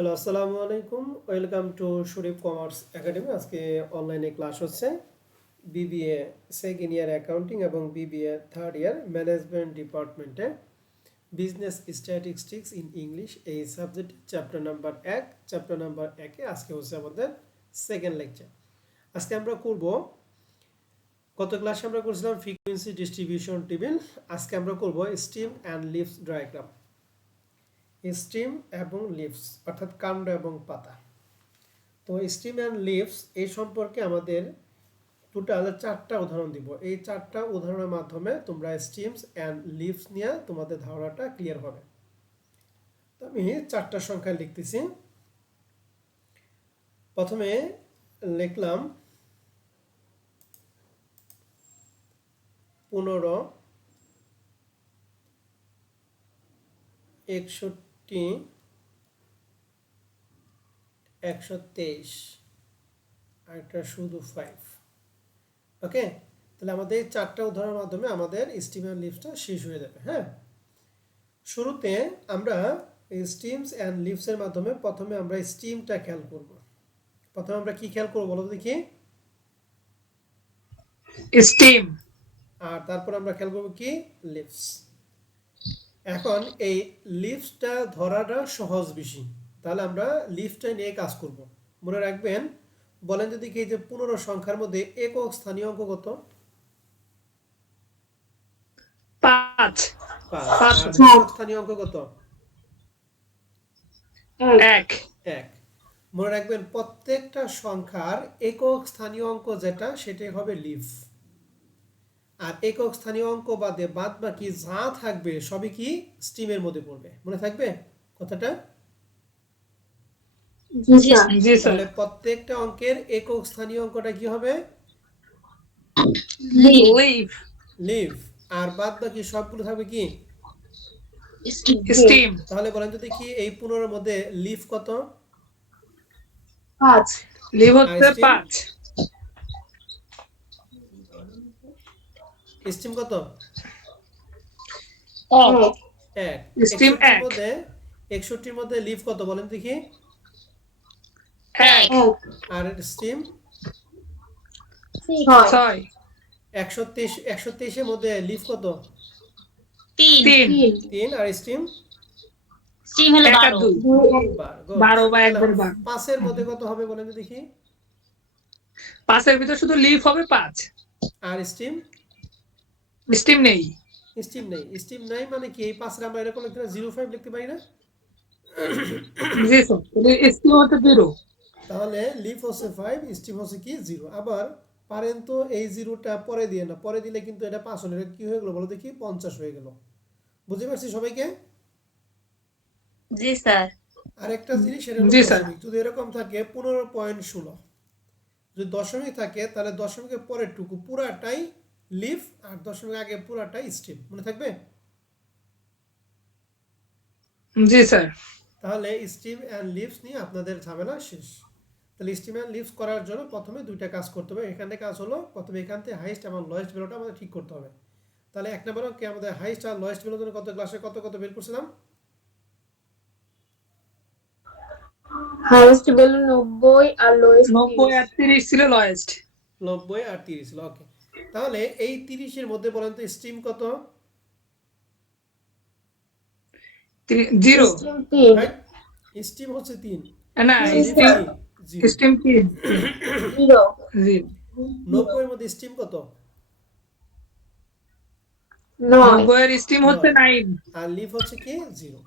Hello, আসসালামু আলাইকুম। Welcome to Sharif commerce academy. আজকে অনলাইনে ক্লাস হচ্ছে বিবিএ সেকেন্ড ইয়ার অ্যাকাউন্টিং এবং বিবিএ থার্ড ইয়ার ম্যানেজমেন্ট ডিপার্টমেন্টে বিজনেস স্ট্যাটিস্টিক্স ইন ইংলিশ এই সাবজেক্ট চ্যাপ্টার নাম্বার 1 আজকে হচ্ছে আমাদের সেকেন্ড লেকচার। আজকে আমরা করব, গত ক্লাসে আমরা করছিলাম ফ্রিকোয়েন্সি ডিস্ট্রিবিউশন টেবিল। আজকে আমরা করব stem and leaves diagram. Stem এবং লিভস অর্থাৎ কাণ্ড এবং পাতা। তো স্টিম অ্যান্ড লিভস এই সম্পর্কে আমাদের টোটাল 4টা উদাহরণ দিব। এই 4টা উদাহরণের মাধ্যমে তোমরা স্টিমস অ্যান্ড লিভস নিয়ে তোমাদের ধারণাটা ক্লিয়ার হবে। তো আমি 4টা সংখ্যা লিখতেছি। প্রথমে লিখলাম 15, 61, 123 আর একটা শুধু 5। ওকে, তাহলে আমাদের এই 4টা উদাহরণের মাধ্যমে আমাদের স্টিম অ্যান্ড লিভসটা শেষ হয়ে যাবে। হ্যাঁ, শুরুতে আমরা স্টিমস অ্যান্ড লিভসের মাধ্যমে প্রথমে আমরা স্টিমটা খেয়াল করব। প্রথমে আমরা কি খেয়াল করব বলো দেখি? স্টিম। আর তারপর আমরা খেয়াল করব কি? লিভস। এখন এই লিভসটা ধরাটা সহজ বেশি, তাহলে আমরা লিভসটা নিয়ে কাজ করব। মনে রাখবেন, বলেন যদি কি যে 15 সংখ্যার মধ্যে একক স্থানীয় অঙ্ক কত? 5 5। আর একক স্থানীয় অঙ্ক কত? 1 1। মনে রাখবেন প্রত্যেকটা সংখ্যার একক স্থানীয় অঙ্ক যেটা সেটাই হবে লিভ। আর একক স্থানীয় অঙ্ক বাদে বাদ বাকি যা থাকবে সবই কি স্টিমের মধ্যে পড়বে। মনে থাকবে কথাটা? জি স্যার। তাহলে প্রত্যেকটা অঙ্কের একক স্থানীয় অঙ্কটা কি হবে? লিভ। লিভ। আর বাদ বাকি সবগুলো থাকবে কি? স্টিম। তাহলে বলেন তো দেখি এই 15 এর মধ্যে লিভ কত? 5। লিভ আর হচ্ছে স্টিম? 5। স্টিম কত? 1। স্টিম 61 এর 1। মধ্যে 61 এর মধ্যে লিভ কত বলেন দেখি? 1। আর স্টিম? 6। 123 এর মধ্যে লিভ কত? 3। 3। আর স্টিম? 1 আর 2। 12 বা 1 এর ভাগ। 5 এর মধ্যে কত হবে বলেন তো দেখি? 5 এর ভিতর শুধু লিভ হবে 5। আর স্টিম? স্টিম নেই। স্টিম নেই। স্টিম নাই মানে কি এই 5 এর আমরা এরকম লিখতে 05 লিখতে পারি না? জি স্যার, স্টিম হচ্ছে 0। তাহলে লিভ হচ্ছে 5, স্টিম হচ্ছে কি 0। আবার পারেন তো এই 0টা পরে দিয়ে না, পরে দিলে কিন্তু এটা 5 হলো, এটা কি হয়ে গেল বলো দেখি? 50 হয়ে গেল। বুঝতে পারছি সবাইকে? জি স্যার। আরেকটা জিনিস সেটা হলো জি স্যার। দশমিক। যদি এরকম থাকে 15.16, যদি দশমিক থাকে তাহলে দশমিকের পরের টুকু পুরাটাই লিভ আর দশমিক আগে পুরাটাই স্টিম। মনে থাকবে? জি স্যার। তাহলে স্টিম অ্যান্ড লিভস নিয়ে আপনাদের ঝামেলা শেষ। তাহলে স্টিম অ্যান্ড লিভস করার জন্য প্রথমে দুইটা কাজ করতে হবে। এখানে কাজ হলো প্রথমে এখান থেকে হাইস্ট এবং লোয়েস্ট ভ্যালুটা আমাদের ঠিক করতে হবে। তাহলে 1 নম্বর অঙ্কে আমাদের হাইস্ট আর লোয়েস্ট ভ্যালুর জন্য কত ক্লাসে কত কত বের করছিলাম? হাইয়েস্ট ভ্যালু 90 আর লোয়েস্ট 90 আর 30 ছিল লোয়েস্ট। 90 আর 30 ছিল। ওকে, তাহলে এই 30 এর মধ্যে বলেন তো স্টিম কত? 0। স্টিম 3 রাইট, স্টিম হচ্ছে 3 না, আর লিভ স্টিম কি 0। স্টিম 3। 0 90 এর মধ্যে স্টিম কত? 9 90 এর স্টিম হচ্ছে 9। আর লিভ হচ্ছে কি 0।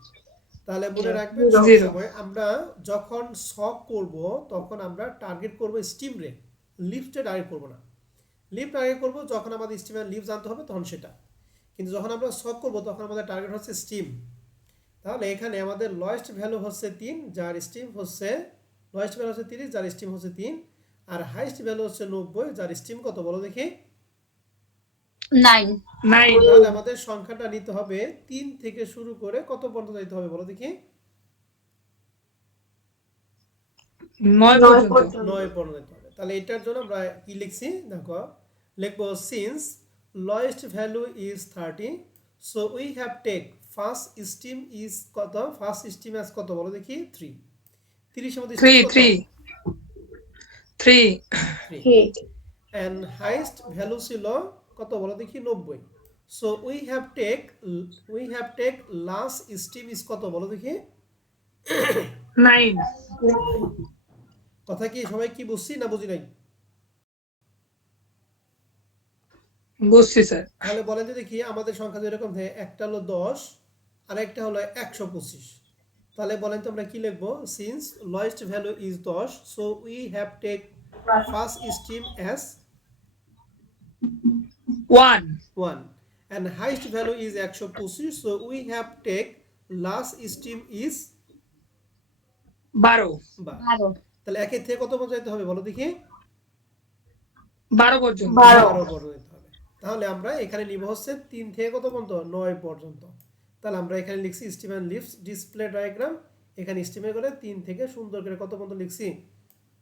তাহলে মনে রাখবেন 0 সবসময় আমরা যখন সব করব তখন আমরা টার্গেট করব স্টিম রে, লিফটে টার্গেট করব না। লিফট টার্গেট করব যখন আমাদের স্টিম আর লিফট জানতে হবে তখন সেটা, কিন্তু যখন আমরা সব করব তখন আমাদের টার্গেট হচ্ছে স্টিম। তাহলে এখানে আমাদের লোয়েস্ট ভ্যালু হচ্ছে 3, যার স্টিম হচ্ছে লোয়েস্ট ভ্যালু হচ্ছে 30, যার স্টিম হচ্ছে 3। আর হাইস্ট ভ্যালু হচ্ছে 90, যার স্টিম কত বলো দেখি? 9 তাহলে আমাদের সংখ্যাটা নিতে হবে 3 থেকে শুরু করে কত পর্যন্ত যেতে হবে বলো দেখি? 9 পর্যন্ত। 9 পর্যন্ত যেতে হবে। তাহলে এটার জন্য আমরা কি লিখছি দেখো, লিখবো since lowest value is 30, so we have take first stem is কত? ফার্স্ট স্টিম অ্যাজ কত বলো দেখি? 3। 30 এর মধ্যে 3 স্টিম কত? 3 3 and highest value ছিল কত বলো দেখি 90 so we have take last steam is কত বলো দেখি 9 কথা কি সবাই কি বুঝছি না বুঝি নাই? বুঝছি স্যার তাহলে বলেন যে দেখি আমাদের সংখ্যা তো এরকম থাকে, একটা হলো 10 আর একটা হলো 125। তাহলে বলেন তো আমরা কি লিখবো? since lowest value is 10 so we have take first stream as 1 1 and highest value is 125 so we have take last stream is 12 12। তাহলে একের থেকে কত পর্যন্ত যেতে হবে বলো দেখি? 12 পর্যন্ত 12 পর্যন্ত যেতে হবে। তাহলে আমরা এখানে নিব হচ্ছে 3 থেকে কত পর্যন্ত? 9 পর্যন্ত। তাহলে আমরা এখানে লিখছি stem and leaves display diagram, এখানে স্টিমে করে 3 থেকে সুন্দর করে কত পর্যন্ত লিখছি?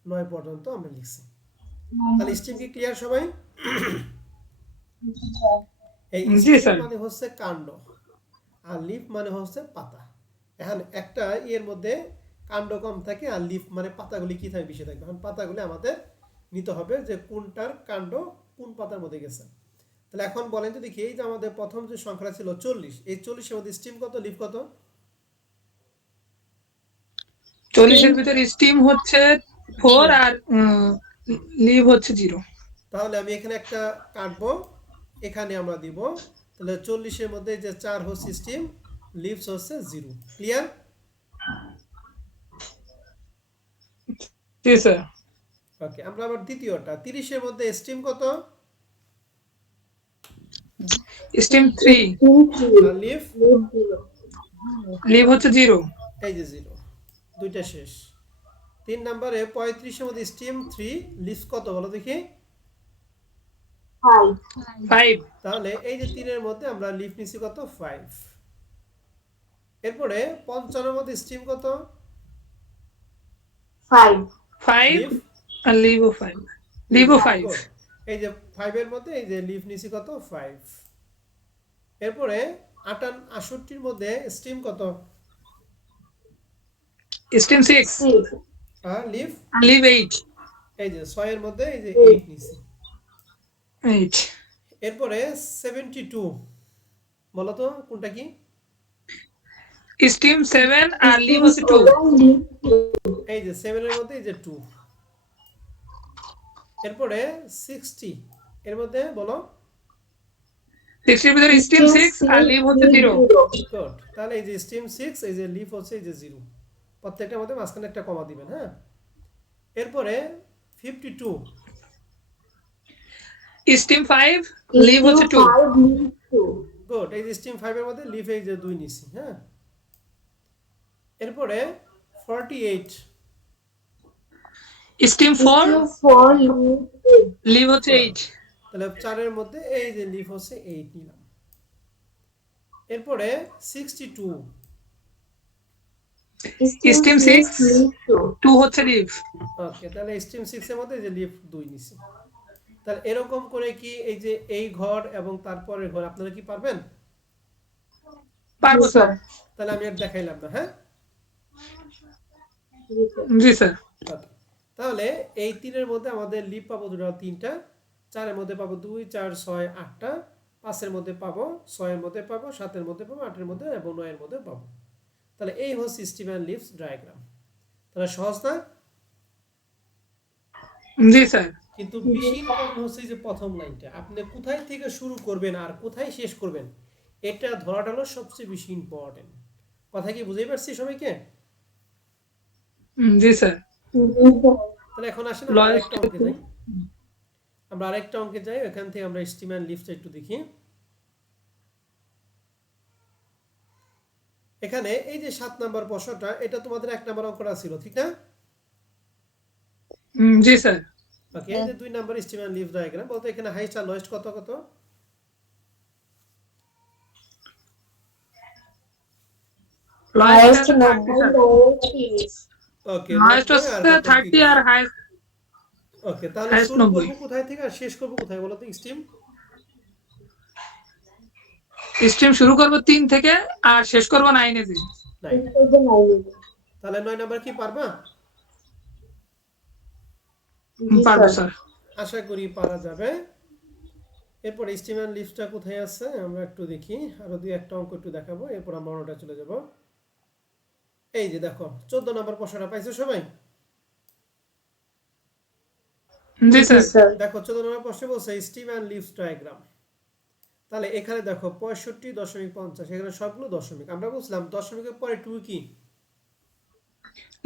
9 পর্যন্ত আমরা লিখছি। তাহলে স্টিম কি ক্লিয়ার সবাই? এই জি স্টিম স্যার মানে হচ্ছে কাণ্ড আর লিফ মানে হচ্ছে পাতা। এখন একটা এর মধ্যে কাণ্ড কম থাকে আর লিফ মানে পাতাগুলি কি থাকে? বেশি থাকবে। এখন পাতাগুলি আমাদের নিতে হবে যে কোনটার কাণ্ড কোন পাতার মধ্যে গেছে। তাহলে এখন বলেন তো দেখি এই যে আমাদের প্রথম যে সংখ্যাটা ছিল 40, এই 40 এর মধ্যে স্টিম কত লিফ কত? 40 এর ভিতর স্টিম হচ্ছে 4 আর লিভ হচ্ছে 0 তাহলে আমি এখানে একটা কাটবো, এখানে আমরা দিব। তাহলে 40 এর মধ্যে যে 4 হচ্ছে স্টিম, লিভস হচ্ছে 0। ক্লিয়ার? জি স্যার ওকে, আমরা আবার দ্বিতীয়টা 30 এর মধ্যে স্টিম কত স্টিম 3 আর লিভ? লিভ হচ্ছে 0 এই যে 0, দুইটা শেষ। 3 নম্বরে 35 এর মধ্যে স্টিম 3, লিভ কত বলো দেখি? 5 তাহলে এই যে 3 এর মধ্যে আমরা লিভ নিছি কত? 5। এরপরে 55 এর মধ্যে স্টিম কত? 5 লিভ? আর লিভ 5 লিভ 5 Good. এই যে 5 এর মধ্যে এই যে লিভ নিছি কত? 5। এরপরে 68 এর মধ্যে স্টিম কত? স্টিম 6 আর লিভ? লিভ 8 এই যে 6 এর মধ্যে এই যে 8 নিছি। 8 এরপরে 72 বলো তো কোনটা কি? স্টিম 7 আর লিভ হচ্ছে 2 এই যে 7 এর মধ্যে এই যে 2। এরপরে 60 এর মধ্যে বলো? 60 এর ভিতর স্টিম 6 আর লিভ হচ্ছে 0 গুড। তাহলে এই যে স্টিম 6, এই যে লিভ হচ্ছে এই যে 0। প্রত্যেকটার মধ্যে মাঝখানে একটা কমা দিবেন, হ্যাঁ? এরপরে 52 স্টিম 5 লিভ হচ্ছে 2 গুড। এই যে স্টিম 5 এর মধ্যে লিভ এই যে 2 নিছি, হ্যাঁ? এরপরে 48 স্টিম 4 লিভ হচ্ছে 8 তাহলে 4 এর মধ্যে এই যে লিভ হচ্ছে 8 নিলাম। এরপরে 62 স্টিম 6 2 হচ্ছে লিভ ওকে, তাহলে স্টিম 6 এর মধ্যে এই যে লিভ 2 নিছি। তাহলে এরকম করে কি এই যে এই ঘর এবং তারপরের ঘর আপনারা কি পারবেন? পারবো স্যার তাহলে আমি আর দেখাইলাম না, হ্যাঁ? জি স্যার ওকে, তাহলে এই 3 এর মধ্যে আমাদের লিভ পাবো দুটো, 3টা। 4 এর মধ্যে পাবো 2 4 6 8টা, 5 এর মধ্যে পাবো, 6 এর মধ্যে পাবো, 7 এর মধ্যে পাবো, 8 এর মধ্যে এবং 9 এর মধ্যে পাবো। তাহলে এই হচ্ছে স্টিম এন্ড লিভস ডায়াগ্রাম। তাহলে সহজ না? জি স্যার কিন্তু বেশি ইম্পর্টেন্ট হচ্ছে যে প্রথম লাইনটা আপনি কোথায় থেকে শুরু করবেন আর কোথায় শেষ করবেন, এটা ধরাটা হলো সবচেয়ে বেশি ইম্পর্টেন্ট। কথা কি বুঝাই পারছি সবাইকে? জি স্যার তাহলে এখন আসেন আমরা আরেকটা অঙ্কে যাই। আমরা আরেকটা অঙ্কে যাই, এখান থেকে আমরা স্টিম এন্ড লিভসটা একটু দেখি। এখানে এই যে 7 নাম্বার প্রশ্নটা, এটা তোমাদের 1 নাম্বার অঙ্কটা ছিল, ঠিক না? জি স্যার ওকে, এই যে 2 number stem and leaves diagram বলতে এখানে হাইস্ট আর লোয়েস্ট কত কত? লয়েস্ট ওকে, হাইয়েস্ট হচ্ছে 30 আর হাইয়েস্ট ওকে, তাহলে হাইয়েস্ট শুরু 90 করব কোথায় থেকে আর শেষ করব কোথায় বলো তো স্টিম? স্ট্রিম শুরু করব 3 থেকে আর শেষ করব 9 এ। তাহলে 9 নাম্বার কি পারবা? জি পারবো স্যার। স্যার। আশা করি পারা যাবে। এরপর স্টিম অ্যান্ড লিফটটা কোথায় আছে আমরা একটু দেখি, আরো দুই একটা অঙ্ক একটু দেখাবো, এরপর আমরা অন্যটা চলে যাব। এই যে দেখো 14 নম্বর প্রশ্নটা পাইছো সবাই? জি জি স্যার। স্যার। দেখো 14 নম্বর প্রশ্নে বলছে স্টিম অ্যান্ড লিফট ডায়াগ্রাম। তাহলে এখানে দেখো 65.50, এখানে সবগুলো দশমিক। আমরা বুঝলাম দশমিকের পরে টু কি,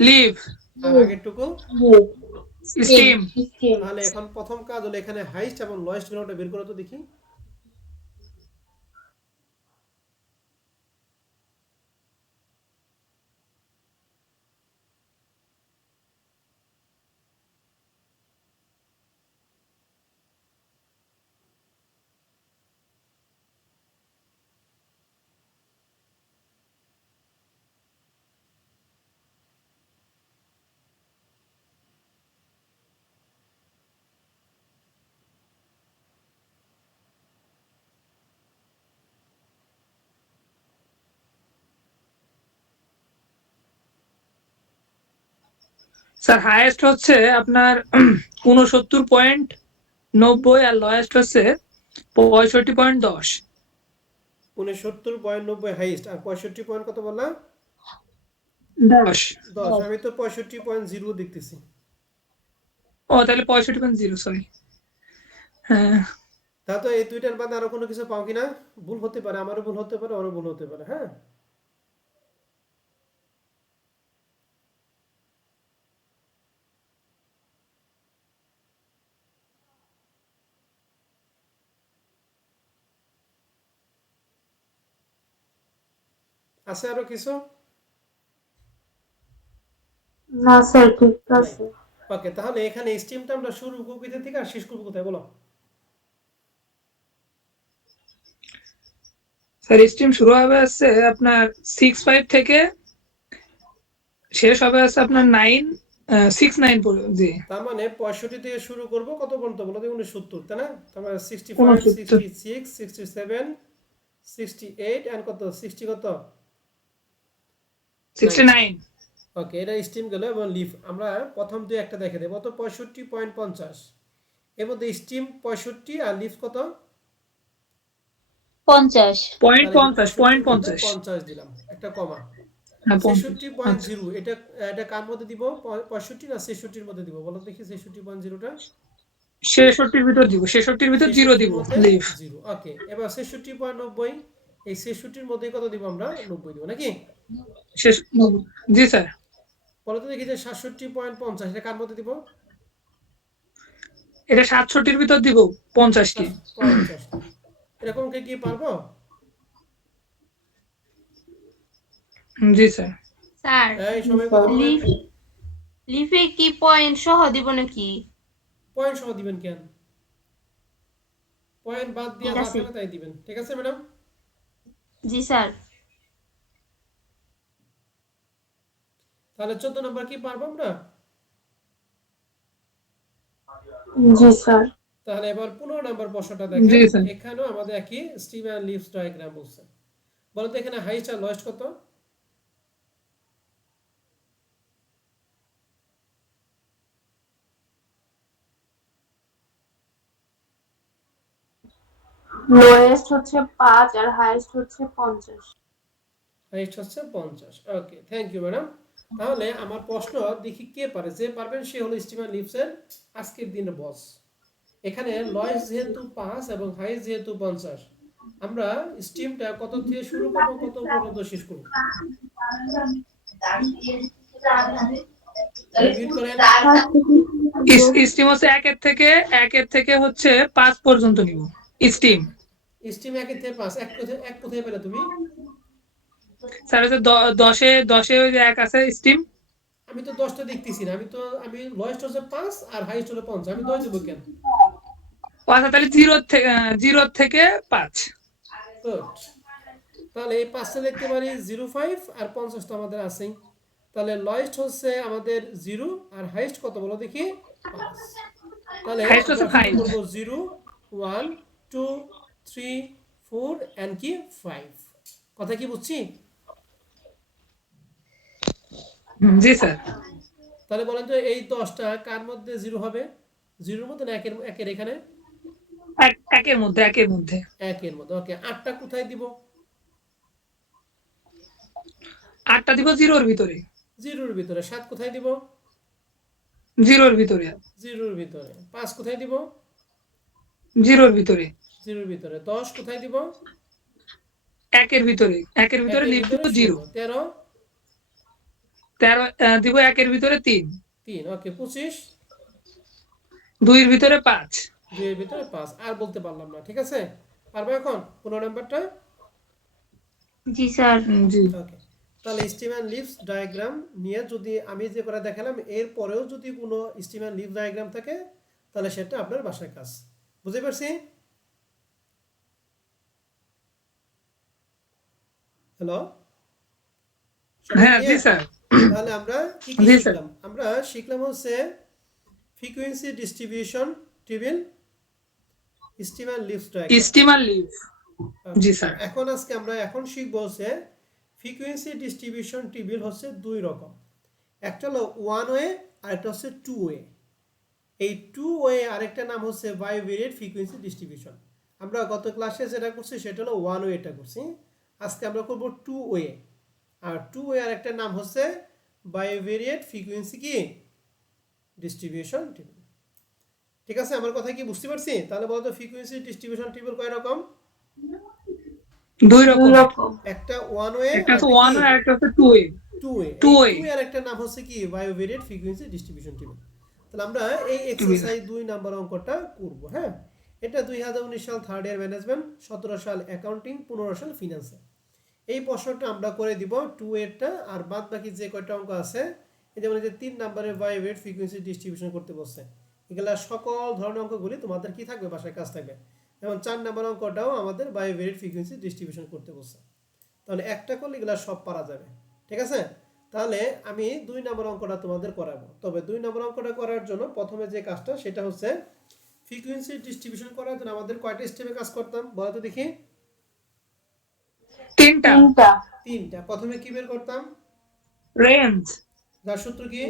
লিভ। আর আগেরটুকু। স্টিম। স্টিম। স্টিম। তাহলে এখন প্রথম কাজ হলো এখানে হাইস্ট এবং লোয়েস্ট গুলোটা বের করো তো দেখি। স্যার হাইয়েস্ট হচ্ছে আপনার 69.90 আর লোয়েস্ট হচ্ছে 65.10। 69.90 হাইস্ট, আর 65 কত বললাম? 10। 10। আমি তো 65.0 দেখতেছি। ও তাহলে 65.0, সরি। হ্যাঁ তা তো এই দুইটার বাদে আরো কোনো কিছু পাও কিনা? ভুল হতে পারে, আমারও ভুল হতে পারে, ওরও ভুল হতে পারে, হ্যাঁ। আছে আরো কিছু? না স্যার, ঠিক নাই। আছে। ওকে, তাহলে এখানে স্টিমটা আমরা শুরু করবো কোথা থেকে আর শেষ করবো কোথায় বলো? স্যার স্ট্রিম শুরু হবে হচ্ছে আপনার 6.5 থেকে, শেষ হবে হচ্ছে আপনার 6.9 পর্যন্ত। জি। তার মানে 65 থেকে শুরু করবো কত পর্যন্ত বলো তো? 69, তাই না? তার মানে 65, 69। 66, 67, 68 এন্ড কত 60 কত 9। 69। ওকে, এটা স্টিম গেল। এবং লিফ আমরা প্রথম দুই একটা দেখে দেবো তো। 65.50, এর মধ্যে স্টিম 65 আর লিফ কত? 50। তাহলে যে 50 65 এর মধ্যে 50। 50 দিলাম, একটা কমা। হ্যাঁ 50। আচ্ছা 66.0 এটা, এটা কার মধ্যে দিব? 65 না 66 মধ্যে দিব বলো দেখি? 66.0টা 66-র ভিতর দিব, 66-র ভিতর 0 66 দিব মধ্যে লিভ। 0। ওকে, এবার 66.90, এই 66 মধ্যে কত দিব আমরা? 90 দিব নাকি? শেষ। জি স্যার। বলো তো দেখি যে 67.50 এটা কার মধ্যে দিব? এটা 67-র ভিতর দিব 50 কি। 50 কে। এরকম কে কি পারবো? জি স্যার। স্যার, এই জি সবাই স্যার। কথা বলেন। লিফ লিফে কি পয়েন্ট সহ দিব নাকি? পয়েন্ট সহ দিবেন কেন? পয়েন্ট বাদ দিয়া ঠিক যা আছে। থাকবে তাই দিবেন, ঠিক আছে ম্যাডাম? জি স্যার। তাহলে 14 নম্বর কি পারবো আমরা? জি স্যার। তাহলে এবার 15 নম্বর প্রশ্নটা জি দেখেন। স্যার। এখানেও আমাদের একই স্টিম অ্যান্ড লিফট ডায়াগ্রাম বলছে। বলো তো এখানে হাইস্ট আর লোয়েস্ট কত? লোয়েস্ট হচ্ছে 5 আর হাইয়েস্ট হচ্ছে 50। হাইস্ট হচ্ছে 50। ওকে, থ্যাংক ইউ ম্যাডাম। তাহলে আমার প্রশ্ন দেখি কে পারে। যে পারবেন সে হলো স্টিম অ্যান্ড লিফটের আজকের দিনের বস। এখানে লোয়েস্ট যেহেতু 5 এবং হাইস্ট যেহেতু 50, আমরা স্টিমটা কত থেকে শুরু করব, কত পর্যন্ত শেষ করব? মিউট করেন। স্টিম হচ্ছে একের থেকে হচ্ছে 5 পর্যন্ত নিব স্টিম। স্টিম 1 থেকে 5, এক কোথায় পেলে তুমি? স্যার হচ্ছে 10-এ ওই যে 1 আছে স্টিম। আমি তো 10টা দেখতেছি না। আমি লোয়েস্ট হচ্ছে 5 আর হাইস্ট হলো 50, আমি 10 দেবো কেন? ও আচ্ছা, তাহলে 0 থেকে 5। গুড। তাহলে এই 5টা দেখতে পারি 05 আর 50 তো আমাদের আছেই। তাহলে লোয়েস্ট হচ্ছে আমাদের 0 আর হাইস্ট কত বলো দেখি? 5। তাহলে হাইস্ট আমরা হচ্ছে শুরু 5। করব 0, 1, 2, 3, 4 এন্ড কি 5। কথা কি বুঝছি? জি স্যার। তাহলে বলেন তো এই 10টা কার মধ্যে 0 হবে? জিরোর মধ্যে না একের একের এখানে একের মধ্যে একের মধ্যে। ওকে, 8টা কোথায় দিব? 8টা দিব জিরোর ভিতরে, জিরোর ভিতরে। 7 কোথায় দিব? জিরোর ভিতরে, জিরোর ভিতরে। 5 কোথায় দিব? জিরোর ভিতরে, জিরোর ভিতরে। 10 কোথায় দিব? একের ভিতরে একের লিখব ভিতরে জিরো। 0। 13 দিব একের ভিতরে 3, 3। ওকে, 25 2 এর ভিতরে 5। 2 এর ভিতরে 5। আর বলতে পারলাম না, ঠিক আছে? পারবে এখন 15 নাম্বারটা? জি স্যার। জি ওকে, তাহলে স্টিম অ্যান্ড লিভস ডায়াগ্রাম নিয়ে যদি আমি যে করে দেখালাম এর পরেও যদি কোনো স্টিম অ্যান্ড লিভ ডায়াগ্রাম থাকে তাহলে সেটা আপনার বাসার কাজ। বুঝতে পারছি? হ্যালো সবাই হ্যাঁ, জি ক্লিয়ার? স্যার, তাহলে আমরা কি কি জি স্যার। শিখলাম? আমরা শিখলাম হচ্ছে frequency distribution table, stem and leaves diagram. স্টিমার লিভ, জি স্যার। এখন আজকে আমরা শিখবো হচ্ছে ফ্রিকোয়েন্সি ডিস্ট্রিবিউশন টেবিল হচ্ছে দুই রকম। একটা হলো ওয়ান ওয়ে আর একটা হচ্ছে টু ওয়ে। এই টু ওয়ে আরেকটা নাম হচ্ছে বায়োভেরিয়েট ফ্রিকোয়েন্সি ডিস্ট্রিবিউশন। আমরা গত ক্লাসে যেটা করছি সেটা হলো ওয়ান ওয়েটা করছি, আজকে আমরা করব টু ওয়ে। আর টু ওয়ে আরেকটা নাম হচ্ছে বায়োভেরিয়েট ফ্রিকোয়েন্সি কি ডিস্ট্রিবিউশন টেবিল। ঠিক আছে, আমার কথা কি বুঝতে পারছি? তাহলে বলতো ফ্রিকোয়েন্সি ডিস্ট্রিবিউশন টেবিল কয় রকম? দুই দুই রকম, রকম। একটা ওয়ান ওয়ে একটা আর হচ্ছে একটা ওয়ান কি আর একটা হচ্ছে টু এ। Two way. টু এই ওয়ে টু এর একটা নাম হচ্ছে কি বায়োভেরিয়েট ফ্রিকোয়েন্সি ডিস্ট্রিবিউশন টেবিল। তাহলে আমরা এই টেবিল। এক্সারসাইজ 2 নাম্বার অঙ্কটা করব। হ্যাঁ, এটা 2019 সাল থার্ড ইয়ার ম্যানেজমেন্ট, 17 সাল অ্যাকাউন্টিং, 15 সাল ফিনান্সে। এই প্রশ্নটা আমরা করে দিব টু এরটা, আর বাদ বাকি যে কয়টা অঙ্ক আছে এই যেমন যে 3 নম্বরে বায়োভেরিয়েট ফ্রিকোয়েন্সি ডিস্ট্রিবিউশন করতে বলছে, এগুলা সকল ধরনের অঙ্কগুলি তোমাদের কি থাকবে, বাসায় কাজ থাকবে। যেমন 4 নম্বর অঙ্কটাও আমাদের বায়োভেরিয়েট ফ্রিকোয়েন্সি ডিস্ট্রিবিউশন করতে বলছে। তাহলে একটা করলে এগুলা সব পারা যাবে, ঠিক আছে? তাহলে আমি 2 নম্বর অঙ্কটা তোমাদের করাবো। তবে 2 নম্বর অঙ্কটা করার জন্য প্রথমে যে কাজটা সেটা হচ্ছে ফ্রিকোয়েন্সি ডিস্ট্রিবিউশন করার জন্য আমাদের কয়টা স্টেপে কাজ করতাম বলো তো দেখি? তিনটা। তিনটা। প্রথমে কি বের করতাম? রেঞ্জ, যার সূত্র কি?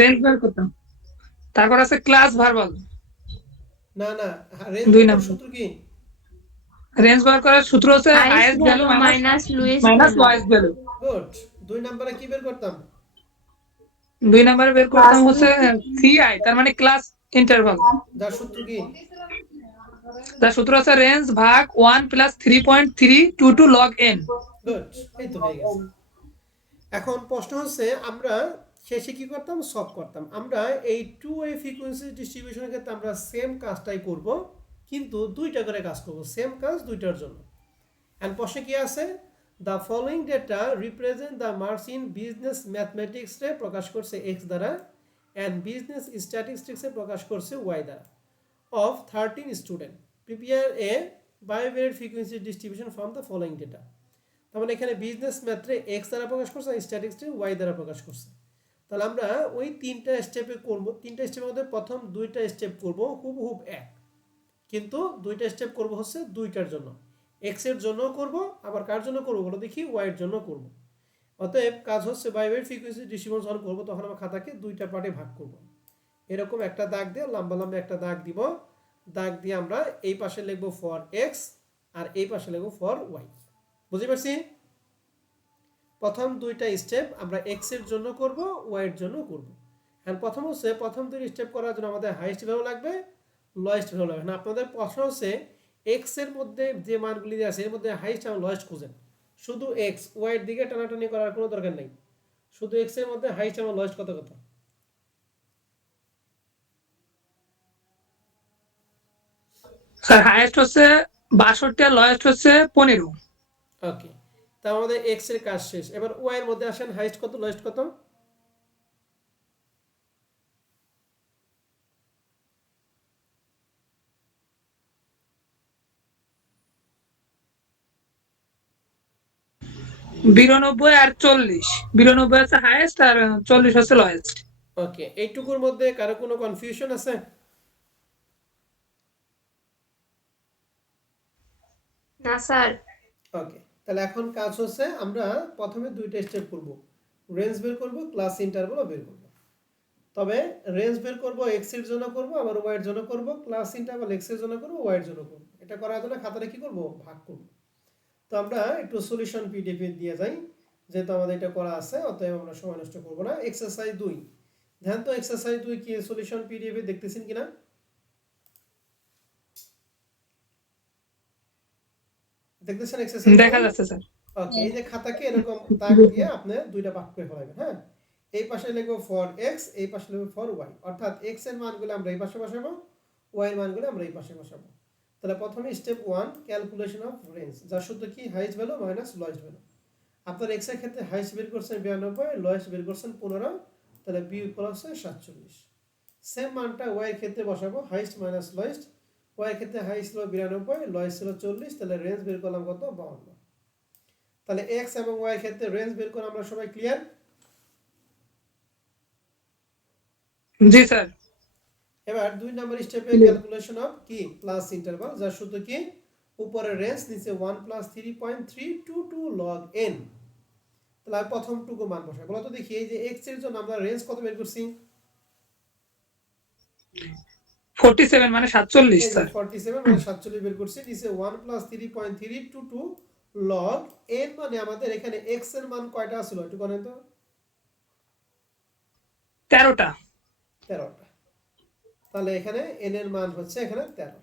রেঞ্জ বের করতাম। তারপর আছে ক্লাস ভার্বাল। না না, রেঞ্জ 2 বের করার নাম্বার সূত্র কি? রেঞ্জ বের করার সূত্র হচ্ছে highest highest value value minus lowest minus value. Lowest value. Good. 2 নম্বরে কি বের করতাম? 2 নাম্বারে বের করতাম হচ্ছে সিআই, তার মানে ক্লাস ইন্টারভাল। যার সূত্র কি? তার সূত্র আছে রেঞ্জ ভাগ 1 প্লাস 3.322 log n। গুড, এই তো হয়ে গেছে। এখন প্রশ্ন হচ্ছে আমরা শেষে কি করতাম, সলভ করতাম। আমরা এই টু ওয়ে ফ্রিকোয়েন্সি ডিস্ট্রিবিউশনের ক্ষেত্রে আমরা সেম কাজটাই করব, কিন্তু দুইটা করে কাজ করব, সেম কাজ দুইটার জন্য। এন্ড প্রশ্নে কি আছে? The following data represent the marks in business ম্যাথমেটিক্সে প্রকাশ করছে এক্স দ্বারা অ্যান্ড বিজনেস স্ট্যাটিস্টিক্সে প্রকাশ করছে ওয়াই দ্বারা of 13 student. Prepare a bivariate frequency distribution from the following data. তার মানে এখানে বিজনেস ম্যাথে এক্স দ্বারা প্রকাশ করছে আর স্ট্যাটিস্টিক্সে ওয়াই দ্বারা প্রকাশ করছে। তাহলে আমরা ওই তিনটা স্টেপে করব। তিনটা স্টেপের মধ্যে প্রথম দুইটা স্টেপ করব হুবহুব এক, কিন্তু দুইটা স্টেপ করব হচ্ছে দুইটার জন্য। এক্স এর জন্য করব, আবার কার জন্য করব বলো দেখি? ওয়াই এর জন্য করব। অতএব কাজ হচ্ছে বায়োভেরিয়েট ফ্রিকোয়েন্সি ডিস্ট্রিবিউশন যখন করব তখন আমরা খাতাকে দুইটা পার্টে ভাগ করব। এরকম একটা দাগ দিয়ে লম্বা লম্বা একটা দাগ দিব। দাগ দিয়ে আমরা এই পাশে লিখব ফর এক্স আর এই পাশে লিখব ফর ওয়াই। বুঝতে পারছি? প্রথম দুইটা স্টেপ আমরা এক্স এর জন্য করব, ওয়াই এর জন্য করব। এন্ড প্রথম হচ্ছে প্রথম দুই স্টেপ করার জন্য আমাদের হাইয়েস্ট ভ্যালু লাগবে, লোয়েস্ট ভ্যালু লাগবে না। আপনাদের প্রশ্ন হচ্ছে এক্স এর মধ্যে যে মানগুলি আছে এর মধ্যে হাইয়েস্ট আর লোয়েস্ট খুঁজেন। শুধু এক্স, ওয়াই এর দিকে টানাটানি করার কোনো দরকার নেই, শুধু এক্স এর মধ্যে হাইয়েস্ট আর লোয়েস্ট কত কত। স্যার হাইয়েস্ট হচ্ছে 62 আর লোয়েস্ট হচ্ছে 15। ওকে, তা আমাদের এক্স এর কাজ শেষ। এবার ওয়াই এর মধ্যে আসেন, হাইয়েস্ট কত লোয়েস্ট কত? বিরানব্বই আর 40। 92 হচ্ছে হাইয়েস্ট আর 40 হচ্ছে লোয়েস্ট। ওকে, এইটুকুর মধ্যে কারো কোনো কনফিউশন আছে? না স্যার। ওকে, তাহলে এখন কাজ হচ্ছে আমরা প্রথমে দুইটা স্টেপ করব, রেঞ্জ বের করব, ক্লাস ইন্টারভাল বের করব। তবে রেঞ্জ বের করব এক্স এর জন্য করব, আবার ওয়াই এর জন্য করব, ক্লাস ইন্টারভাল এক্স এর জন্য করব, ওয়াই এর জন্য করব। এটা করার জন্য খাতাটা কি করব, ভাগ করব। তো আমরা একটু সলিউশন পিডিএফ দিয়ে যাই, যেহেতু আমাদের এটা করা আছে, অতএব আমরা সময় নষ্ট করব না। এক্সারসাইজ 2, ধ্যান তো এক্সারসাইজ 2 কি সলিউশন পিডিএফ দেখতেছেন কিনা? দেখতেছেন এক্সারসাইজ দেখা যাচ্ছে স্যার। ওকে, এই যে খাতাকে এরকম দাগ দিয়ে আপনি দুইটা ভাগ করে ফেলাবেন। হ্যাঁ, এই পাশে লিখব ফর এক্স, এই পাশে লিখব ফর ওয়াই, অর্থাৎ এক্স এর মানগুলো আমরা এই পাশে বসাবো, ওয়াই এর মানগুলো আমরা এই পাশে বসাবো। তাহলে প্রথমে স্টেপ 1 ক্যালকুলেশন অফ রেঞ্জ, যার সূত্র কি highest value minus lowest value. আপনার এক্স এর ক্ষেত্রে হাইয়েস্ট বের করছেন 92, লোয়েস্ট বের করছেন 15, তাহলে বি প্লাস 47। সেম মানটা ওয়াই এর ক্ষেত্রে বসাবো, হাইয়েস্ট মাইনাস লোয়েস্ট। ওয়াই এর ক্ষেত্রে হাইয়েস্ট ছিল 92, লোয়েস্ট ছিল 40, তাহলে রেঞ্জ বের করলাম কত, 52। তাহলে এক্স এবং ওয়াই এর ক্ষেত্রে রেঞ্জ বের করে আমরা সবাই ক্লিয়ার? জি স্যার। এবার 2 নম্বর স্টেপে ক্যালকুলেশন অফ কি ক্লাস ইন্টারভাল, যার সূত্র কি উপরে রেঞ্জ নিচে 1 প্লাস 3.322 log n। তাহলে আমি প্রথম টুকু মান বসাই, বলো তো দেখি এই যে এক্স এর জন্য আমরা রেঞ্জ কত বের করছি? 47 মানে 47 স্যার। 47 মানে 47 বের করছি, নিচে 1 প্লাস 3.322 log n, মানে আমাদের এখানে এক্স এর মান কয়টা ছিল একটু বলেন তো? 13টা। 13টা। তাহলে এখানে n এর মান হচ্ছে এখানে 13।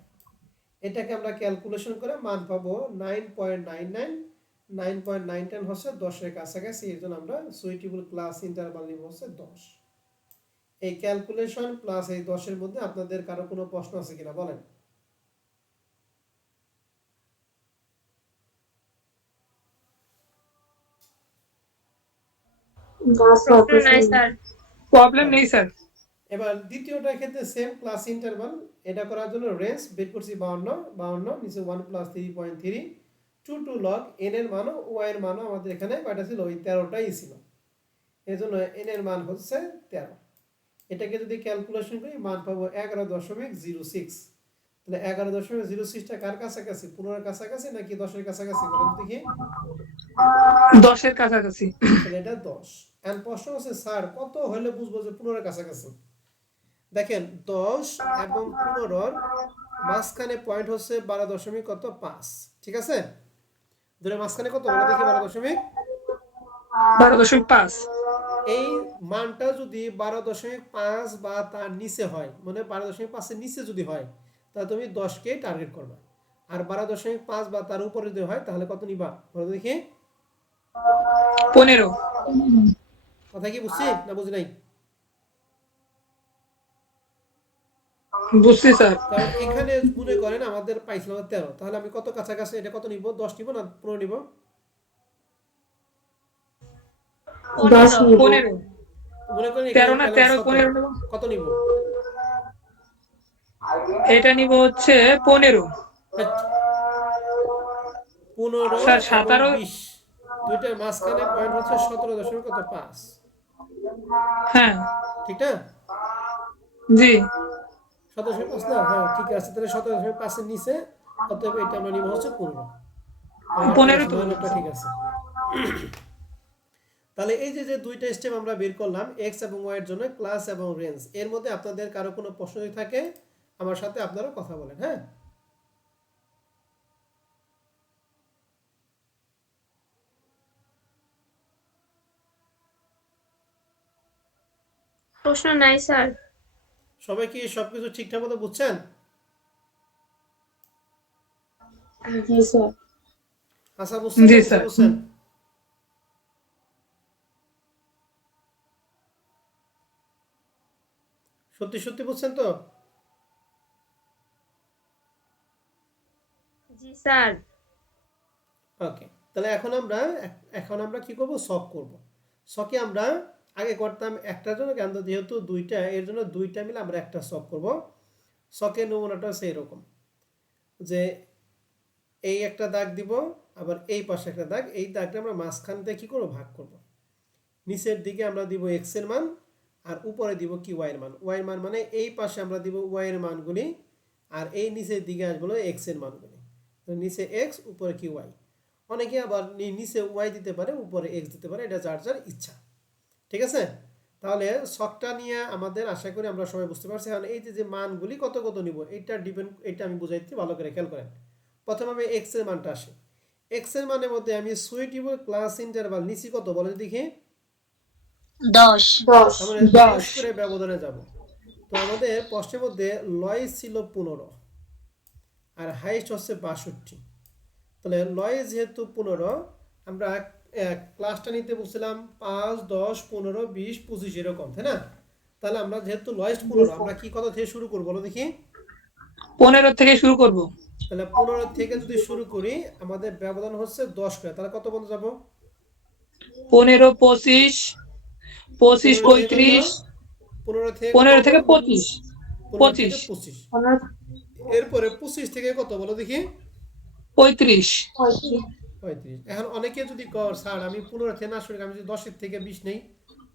এটাকে আমরা ক্যালকুলেশন করে মান পাবো 9.99, 9.99 হচ্ছে 10 এর কাছাকাছি, এর জন্য আমরা সুইটেবল ক্লাস ইন্টারভাল নিব হচ্ছে 10। এই ক্যালকুলেশন প্লাস এই 10 এর মধ্যে আপনাদের কারো কোনো প্রশ্ন আছে কিনা বলেন? প্রশ্ন নাই স্যার। প্রবলেম নেই স্যার। এবার দ্বিতীয়টার ক্ষেত্রে সেম ক্লাস ইন্টারভাল, এটা করার জন্য রেঞ্জ বের করছি 52, নিচে 1 প্লাস 3.322 log n এর মানও ওয়াই এর মানও আমাদের এখানে কয়টা ছিল, ওই 13টাই ছিল, এই জন্য n এর মান হচ্ছে 13। এটাকে যদি ক্যালকুলেশন করি মান পাবো 11.06। তাহলে 11.06টা কার কাছাকাছি, 15 এর কাছাকাছি নাকি 10 এর কাছাকাছি বলেন দেখি? 10 এর কাছাকাছি। তাহলে এটা 10। এন্ড প্রশ্ন হচ্ছে স্যার কত হলে বুঝবো যে 15 এর কাছাকাছি? দেখেন 10 এবং 15 মাঝখানে পয়েন্ট হচ্ছে 12.5, ঠিক আছে? ধরে মাঝখানে কত বলে দেখি, 12.5। এই মানটা যদি 12.5 বা তার নিচে হয়, মানে 12.5 এর নিচে যদি হয়, তাহলে তুমি 10কে টার্গেট করবে। আর 12.5 বা তার উপরে যদি হয় তাহলে কত নিবা বলো দেখি? 15। কথা কি বুঝছি না বুঝি নাই? বুঝছি স্যার। কারণ এখানে মনে করেন আমাদের পাইছিলাম 13, তাহলে আমি কত কাছাকাছি, এটা কত নিব, 10 নিব না 15 নিব? 15। মনে করেন 13 না, এখানে 13 17, 15 নেব। কত নিব? এটা নিব হচ্ছে 15। 15 স্যার এবং 17। 20 দুইটার মাঝখানে পয়েন্ট হচ্ছে 17.5, হ্যাঁ ঠিক না? জি। 17.5 না, হ্যাঁ ঠিক আছে, তাহলে 17.5 এর নিচে, অতএব এটা আমরা নিব হচ্ছে 15। 15 তো এটা ঠিক আছে। তাহলে এই যে যে দুইটা স্টেপ আমরা বের করলাম এক্স এবং ওয়াই এর জন্য ক্লাস এবং রেঞ্জ, এর মধ্যে আপনাদের কারো কোনো প্রশ্ন যদি থাকে আমার সাথে আপনারা কথা বলেন। হ্যাঁ, প্রশ্ন নাই স্যার। সবাই কি সবকিছু ঠিকঠাক মতো বুঝছেন? জি স্যার। আশা বুঝছেন জি না স্যার। বুঝছেন? সত্যি সত্যি বুঝছেন তো? জি স্যার। ওকে, তাহলে এখন আমরা কি করব, সক করব। সকে আমরা আগে করতাম একটার জন্য, কিন্তু যেহেতু দুইটা, এর জন্য দুইটা মিলে আমরা একটা সক করব। সকের নমুনাটা সেই রকম যে এই একটা দাগ দিব, আবার এই পাশে একটা দাগ, এই দাগটা আমরা মাঝখান থেকে কি করব, ভাগ করব। নিচের দিকে আমরা দিব এক্স এর মান, আর উপরে দিব কি ওয়াই এর মান। ওয়াই এর মান মানে এই পাশে আমরা দিব ওয়াই এর মানগুলি, আর এই নিচের দিকে আসবো এক্স এর মানগুলি। তো নিচে এক্স, উপরে কি ওয়াই। অনেকে আবার নিচে ওয়াই দিতে পারে, উপরে এক্স দিতে পারে, এটা যার যার ইচ্ছা, ঠিক আছে? তাহলে শখটা নিয়ে আমাদের আশা করি আমরা সবাই বুঝতে পারছি। এখন এই যে মানগুলি কত কত নিব এটা আমি বুঝাইতে ভালো করে খেয়াল করেন। প্রথমে আমি এক্স এর মানটা আসে, এক্স এর মানের মধ্যে আমি সুইটেবল ক্লাস ইন্টারভাল নিচি কত বলে দেখি, 10 আমরা 10 করে ব্যবধানে যাব। তো আমাদের প্রশ্নের মধ্যে লয়েজ ছিল 15 আর হাইস্ট হচ্ছে 62। তাহলে লয়েজ যেহেতু 15, আমরা ক্লাসটা নিতে বলছিলাম 5, 10, 15, 20, 25 এরকম, তাই না? তাহলে আমরা যেহেতু লয়েজ 15, আমরা কি কত থেকে শুরু করবো বলো দেখি। 15 থেকে শুরু করব। তাহলে 15 থেকে যদি শুরু করি, আমাদের ব্যবধান হচ্ছে 10 করে, তাহলে কত পর্যন্ত যাবো? 15, 25, 25, 35, 15 থেকে 15 থেকে 25, 15 থেকে 25, 25। 15 এরপরে 25 থেকে কত বলো দেখি? 35। 35। এখন অনেকে যদি স্যার আমি 15 থেকে না শুরু করি, আমি যদি 10 থেকে 20 নেই,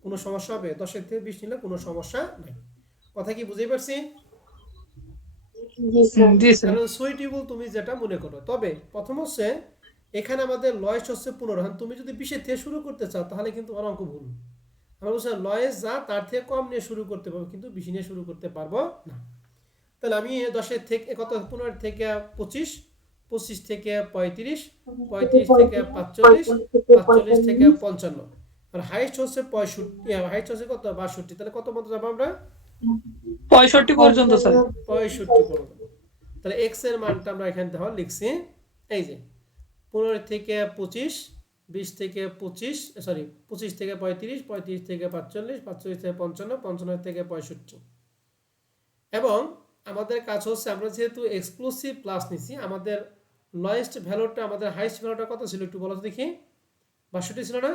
কোনো সমস্যা হবে? 10 থেকে 20 নিলে কোনো সমস্যা নেই। কথা কি বুঝতে পারছি? জি স্যার। জি স্যার। কারণ সুইটেবল তুমি যেটা মনে করো। তবে প্রথম হচ্ছে এখানে আমাদের লয়েস হচ্ছে 15। এখন তুমি যদি 20 থেকে শুরু করতে চাও তাহলে কিন্তু আমার অঙ্ক ভুল। আমরা বলছি লয়েস যা তার থেকে কম নিয়ে শুরু করতে পারবো, কিন্তু 20 নিয়ে শুরু করতে পারবো না। তাহলে আমি 10 থেকে কত, 15 থেকে 25, 25 থেকে 35, 35 থেকে 45, 45 থেকে 55, আর হাইস্ট হচ্ছে 65, হাইস্ট হচ্ছে কত 62। তাহলে কত পর্যন্ত যাবো আমরা? 65 পর্যন্ত স্যার। 65 পর্যন্ত। তাহলে এক্স এর মানটা আমরা এখানে দেখো লিখছি, এই যে 15 থেকে 25, 20 থেকে 25, সরি 25 থেকে 35, 35 থেকে 45, 45 থেকে 55, 55 থেকে 65। এবং আমাদের কাজ হচ্ছে আমরা যেহেতু এক্সক্লুসিভ ক্লাস নিছি, আমাদের লয়েস্ট ভ্যালুটা, আমাদের হাইস্ট ভ্যালুটা কত ছিল একটু বলো তো দেখি। 62 ছিল না?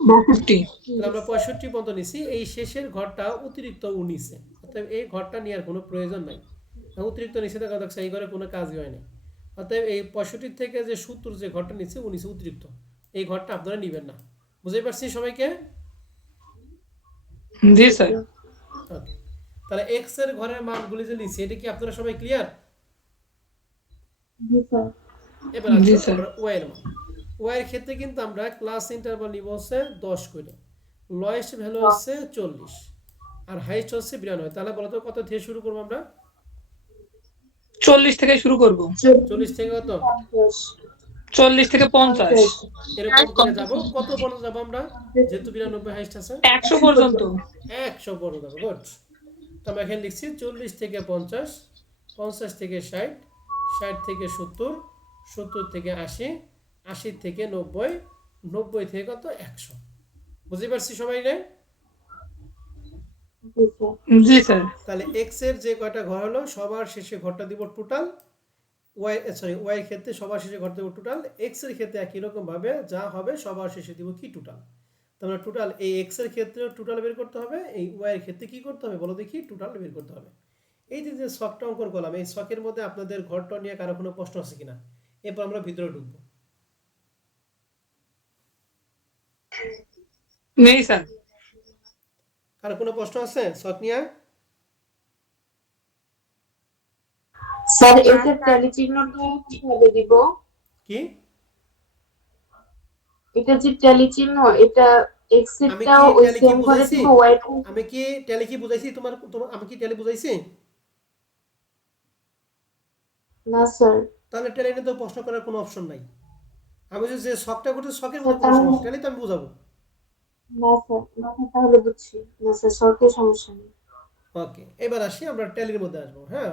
62। তাহলে আমরা 65 পর্যন্ত নিছি। এই শেষের ঘরটা অতিরিক্ত 19, অতএব এই ঘরটা নেওয়ার কোনো প্রয়োজন নাই। অতিরিক্ত নিচে দেখা যাচ্ছে এই ঘরে কোনো কাজই হয় না। অতএব এই 65 থেকে যে 70 যে ঘরটা নিচ্ছে 19 অতিরিক্ত, এই ঘরটা আপনারা নেবেন না। বুঝতে পারছি সবাইকে? জি স্যার। ওকে, তাহলে এক্স এর ঘরের মানগুলি যে নিচ্ছি, এটা কি আপনারা সবাই ক্লিয়ার? জি স্যার। এবার জি আসো স্যার। আমরা ওয়াই এর মান। ওয়াই এর ক্ষেত্রে কিন্তু আমরা ক্লাস ইন্টারভাল নিব হচ্ছে 10 করে, লয়েস্ট ভ্যালু হচ্ছে 40 আর হাইস্ট হচ্ছে 92। তাহলে বলো তো কত থেকে শুরু করবো আমরা? 40 থেকে শুরু করব। 40 থেকে কত? 40 থেকে 50, এরকম করে যাব। কত পর্যন্ত যাব আমরা, যেহেতু 92 হাইস্ট আছে? 100 পর্যন্ত। 100 পর্যন্ত যাবো। গুড। তো আমরা এখানে লিখছি 40 থেকে 50, 50 থেকে 60, 60 থেকে 70, 70 থেকে 80, 80 থেকে 90, 90 থেকে কত 100। বুঝতে পারছি সবাই রে? জি স্যার। জি স্যার। তাহলে এক্স এর যে কয়টা ঘর হলো সবার শেষে ঘরটা দিব টোটাল, ওয়াই এর ক্ষেত্রে সবার শেষে ঘর দেবো টোটাল, এক্স এর ক্ষেত্রে একই রকম ভাবে যা হবে সবার শেষে দিব কি টোটাল। তোমরা টোটাল এই এক্স এর ক্ষেত্রে টোটাল বের করতে হবে, এই ওয়াই এর ক্ষেত্রে কি করতে হবে বলো দেখি, টোটাল বের করতে হবে। এই যে ছকটা অঙ্কন করলাম, এই ছকের মধ্যে আপনাদের ঘরটা নিয়ে কারো কোনো প্রশ্ন আছে কিনা? এরপর আমরা ভিতরে ঢুকবো। নেই স্যার। কারো কোনো প্রশ্ন আছে ছক নিয়ে? স্যার এটার ট্যালি চিহ্নটা কিভাবে দিব? কি এটা যে ট্যালি চিহ্ন, এটা এক্স আমি এরটাও কি ওই ট্যালি কি সেম করে বুঝাইছি? দিব, ওয়াই আমি কি ট্যালি কি বুঝাইছি তোমার আমি কি ট্যালি বুঝাইছি? না স্যার। তাহলে ট্যালি নিয়ে তো প্রশ্ন করার কোনো অপশন নাই। আমি যে ছকটা করতে ছকের মধ্যে কোনো সমস্যা, ট্যালি তো আমি বুঝাবো। না স্যার, না তাহলে বুঝছি না স্যার, সরকারি সমস্যা নেই। ওকে, এবার আসি আমরা ট্যালির মধ্যে আসবো। হ্যাঁ,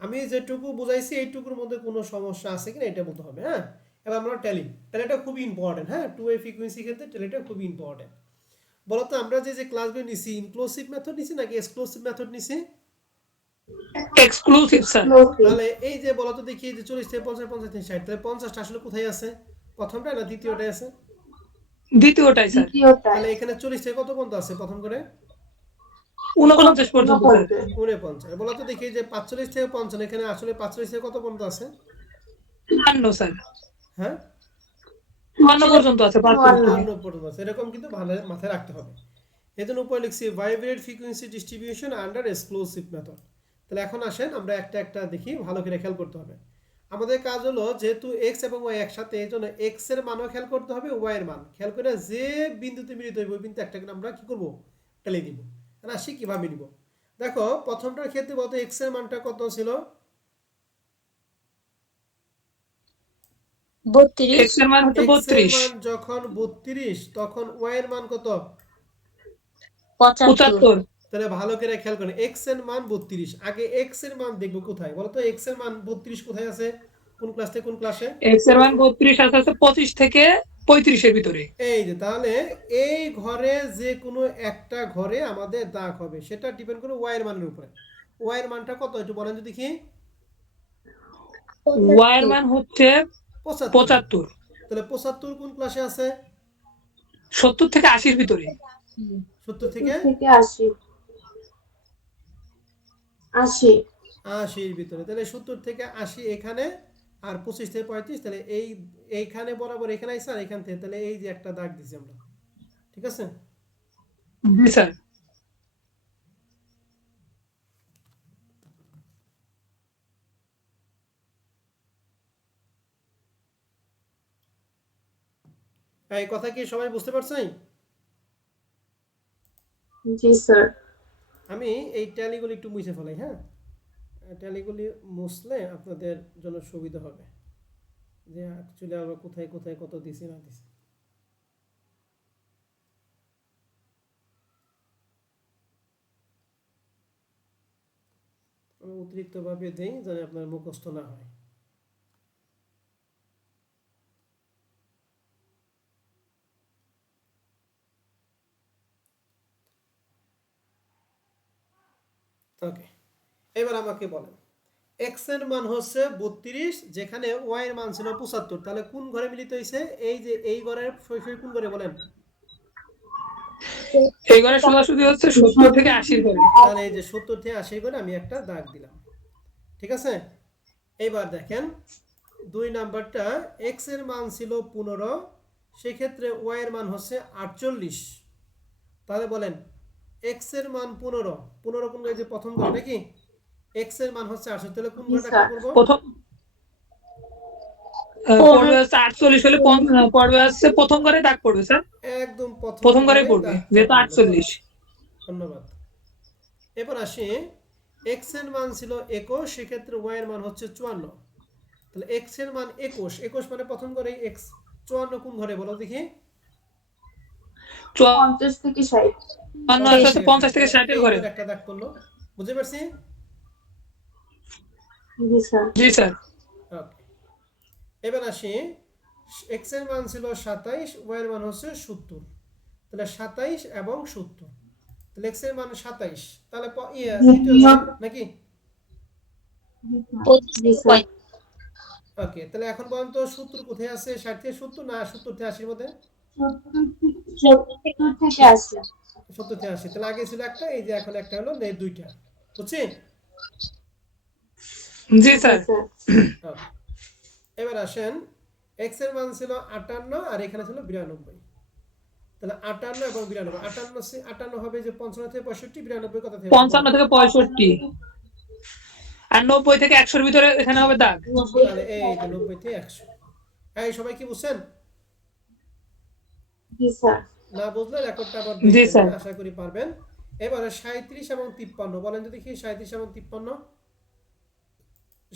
আমি যেটুকু বুঝাইছি এইটুকুর মধ্যে কোনো সমস্যা আছে কিনা এটা বলতে হবে। হ্যাঁ, এবার আমরা ট্যালিটা খুবই ইম্পর্টেন্ট। হ্যাঁ, টু ওয়ে ফ্রিকোয়েন্সি ক্ষেত্রে ট্যালিটা খুবই ইম্পর্টেন্ট। বলতো আমরা যে ক্লাসগুলো নিছি, ইনক্লুসিভ মেথড নিছি নাকি এক্সক্লুসিভ মেথড নিছি? Exclusive sir. তাহলে এই যে বলতো দেখি যে 40 থেকে 50, 50 থেকে 60, তাহলে 50টা আসলে কোথায় আছে? প্রথমটা না দ্বিতীয়টায় আছে? দ্বিতীয়টাই স্যার। দ্বিতীয়টা তাহলে এখানে 40 থেকে কত পর্যন্ত আছে প্রথম করে? 49 পর্যন্ত স্যার। 49। বলতো দেখি যে 45 থেকে 55, এখানে আসলে 45 থেকে কত পর্যন্ত আছে? 52 স্যার। হ্যাঁ, 52 পর্যন্ত আছে। 52 পর্যন্ত আছে। এরকম কিন্তু ভালো মাথায় রাখতে হবে। এই জন্য উপরে লিখছি vibrate frequency distribution under exclusive method. তাহলে এখন আসেন আমরা একটা একটা দেখি, ভালো করে খেয়াল করতে হবে। আমাদের কাজ হলো যেহেতু এক্স এবং ওয়াই একসাথে, এই জন্য এক্স এর মানও খেয়াল করতে হবে, ওয়াই এর মান খেয়াল করে যে বিন্দুতে মিলিত হইব ওই বিন্দু একটা করে আমরা কি করব, ট্যালি দিব, রাশি কিভাবে নিব। দেখো প্রথমটার ক্ষেত্রে বলতো এক্স এর মানটা কত ছিল, 32 এক্স এর মান হচ্ছে এক্স এর 32, মান যখন 32 তখন ওয়াই এর মান কত, 75 75। তাহলে ভালো করে খেয়াল করেন এক্স এর মান 32, আগে এক্স এর মান দেখবো কোথায় বলো তো, এক্স এর মান 32 কোথায় আছে, কোন ক্লাস থেকে কোন ক্লাসে, এক্স এর মান 32 আছে 25 থেকে 35 এর ভিতরে। এই যে তাহলে এই ঘরে যে কোনো একটা ঘরে আমাদের দাগ হবে, সেটা ডিপেন্ড করে ওয়াই এর মানের উপরে। ওয়াই এর মানটা কত একটু বলেন তো দেখি, ওয়াই এর মান হচ্ছে 75, 75, তাহলে 75 কোন ক্লাসে আছে, 70 থেকে 80 এর ভিতরে। 70 থেকে থেকে 80 80 80 এর ভিতরে, তাহলে 70 থেকে 80 এখানে, আর 25 থেকে 35, তাহলে এইখানে বরাবর এখানে আইছে, আর এখান থেকে তাহলে এই যে একটা দাগ দিছি আমরা, ঠিক আছে। জি স্যার। এই কথা কি সবাই বুঝতে পারছেন? জি স্যার। আমি এই ট্যালিগুলি একটু মুছে ফেলাই, হ্যাঁ, ট্যালিগুলি মুছলে আপনাদের জন্য সুবিধা হবে যে অ্যাকচুয়ালি আমরা কোথায় কোথায় কত দিছি না দিছি। আমি অতিরিক্তভাবে দেই যেন আপনার মুখস্থ না হয়। ওকে, এবার আমাকে বলেন এক্স এর মান হচ্ছে 32, যেখানে ওয়াই এর মান ছিল 75, তাহলে কোন ঘরে মিলিত হয়েছে, এই যে এই ঘরের সরাসরি কোন ঘরে বলেন, এই ঘরে সোজাসুজি হচ্ছে 70 থেকে 80 এর ঘরে। তাহলে এই যে 70 থেকে 80 করে আমি একটা দাগ দিলাম, ঠিক আছে। এবার দেখেন 2 নাম্বারটা, এক্স এর মান ছিল 15, সেক্ষেত্রে ওয়াই এর মান হচ্ছে 48, তাহলে বলেন এক্স এর মান 15, 15 কোন এই যে প্রথম ঘরে নাকি, এক্স এর মান হচ্ছে 48, তাহলে কোন ঘরটা কি করব, প্রথম পড়বে হচ্ছে 48 হলে পড়বে হচ্ছে প্রথম ঘরে দাগ পড়বে স্যার, একদম প্রথম ঘরে ঘরে পড়বে দাগ যেহেতু পড়বে। 48। ধন্যবাদ। এবার আসি এক্স এর মান ছিল 21, সেক্ষেত্রে ওয়াই এর মান হচ্ছে 54, তাহলে এক্স এর মান 21, 21 মানে প্রথম ঘরে এক্স, 54 কোন ঘরে বলো দেখি, 50 থেকে 60 50 থেকে 60 এর এই ঘরে। ঘরে একটা দাগ পড়লো, বুঝতে পারছি। জি স্যার। জি স্যার। ওকে, এবার আসি এক্স এর মান ছিল 27, ওয়াই এর মান হচ্ছে 70, তাহলে 27 এবং 70, তাহলে এক্স এর মান 27, তাহলে দ্বিতীয় ঘরে নাকি, জি স্যার। ওকে, তাহলে এখন বলেন তো 70 কোথায় আছে, 60 থেকে 70 না 70 থেকে 80 এর মধ্যে, 70 থেকে 80 70 থেকে 80, তাহলে আগে ছিল একটা, এই যে এখন একটা হলো, এই দুইটা, বুঝছি। জি স্যার। ওকে, এবার আসেন এক্স এর মান ছিল 58 আর এখানে ছিল 92, তাহলে 58 এবং 92, 58 হবে যে 55 থেকে 65, 92 কথা থেকে 55 থেকে 65 আর 90 থেকে 100 এর ভিতরে এখানে হবে দাগ। তাহলে এই যে 90 থেকে 100, এই সবাই কি বুঝছেন? জি স্যার। না বুঝলে রেকর্ডটা আবার জি দেখবেন, স্যার। আশা করি পারবেন। এবারে 37 এবং 53 বলেন তো দেখি, 37 এবং 53,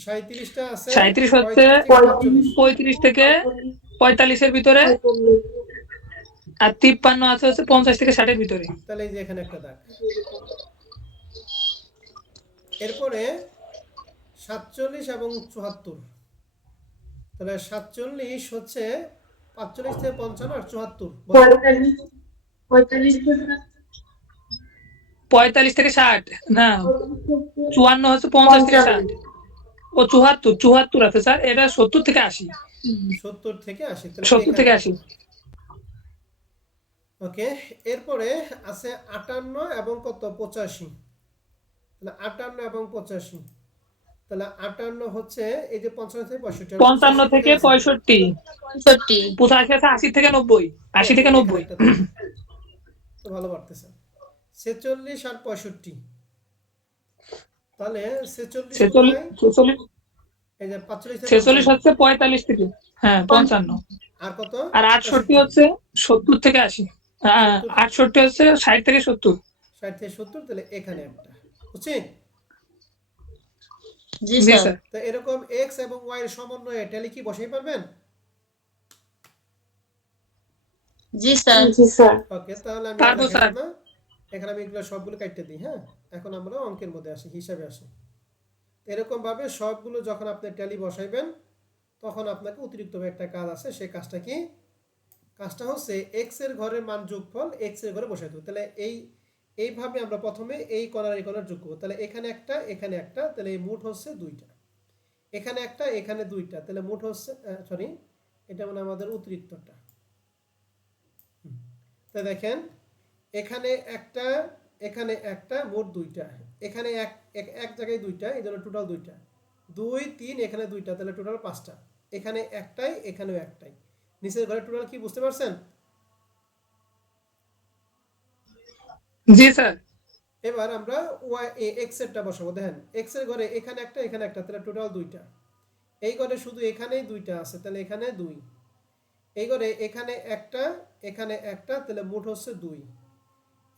37টা আছে 37 হচ্ছে 35 থেকে 45 এর ভিতরে, আর 53 আছে হচ্ছে 50 থেকে 60 এর ভিতরে। তাহলে এই যে এখানে একটা দাগ। এরপরে 47 এবং 74, তাহলে 47 হচ্ছে 45 থেকে 55 আর 74 45 থেকে 60 না, 54 হচ্ছে 50 থেকে 60 ও 74 আছে স্যার, এটা 70 থেকে 80। 70 থেকে 80, 70 থেকে 80। ওকে, এরপরে আছে 58 এবং কত 85, তাহলে 58 এবং 85, তাহলে 58 হচ্ছে এই যে 55 থেকে 65, 55 থেকে 65, 85 আছে 80 থেকে 90, 80 থেকে 90 তো ভালো পারতেছেন। 46 আর 65, তাহলে 46 এই যে 45 থেকে 46 হচ্ছে 45 থেকে, হ্যাঁ 55, আর কত, আর 68 হচ্ছে 70 থেকে 80, 68 হচ্ছে 60 থেকে 70, 60 থেকে 70, তাহলে এখানে একটা, বুঝছি? জি জি স্যার। স্যার। তো এরকম এক্স এবং ওয়াই এর সমন্বয়ে ট্যালি কি বসাই পারবেন? জি স্যার। জি স্যার। ওকে, তাহলে আমি আর পারবো স্যার। দেখালাম না, এখানে আমি এগুলো সবগুলো কাটতে দিই। হ্যাঁ, এখন আমরা অঙ্কের মধ্যে আসি, হিসাবে আসি। এরকম ভাবে সবগুলো যখন আপনি ট্যালি বসাইবেন, তখন আপনাকে অতিরিক্ত একটা কাজ আছে। সেই কাজটা কি? কাজটা হচ্ছে এক্স এর ঘরের মান যোগফল এক্স এর ঘরে বসাই দেবো। তাহলে এইভাবে আমরা প্রথমে এই কর্নার এই কর্নার যোগ করবো। তাহলে এখানে একটা, এখানে একটা, তাহলে এই মোট হচ্ছে দুইটা। এখানে একটা, এখানে দুইটা, তাহলে মোট হচ্ছে, সরি, এটা মানে আমাদের অতিরিক্তটা। তো দেখেন, এখানে একটা, এখানে একটা, মোট দুইটা। এখানে এক এক জায়গায় দুইটা, এই জন্য টোটাল দুইটা। 2 3, এখানে দুইটা, তাহলে টোটাল 5টা। এখানে একটাই, এখানেও একটাই। নিচের ঘরে টোটাল কি বুঝতে পারছেন? জি স্যার। এবার আমরা ওয়াই এক্স এরটা বসাবো। দেখেন, এক্স এর ঘরে এখানে একটা, এখানে একটা, তাহলে টোটাল দুইটা। এই ঘরে শুধু এখানেই দুইটা আছে, তাহলে এখানে 2। এই ঘরে এখানে একটা, এখানে একটা, তাহলে মোট হচ্ছে 2।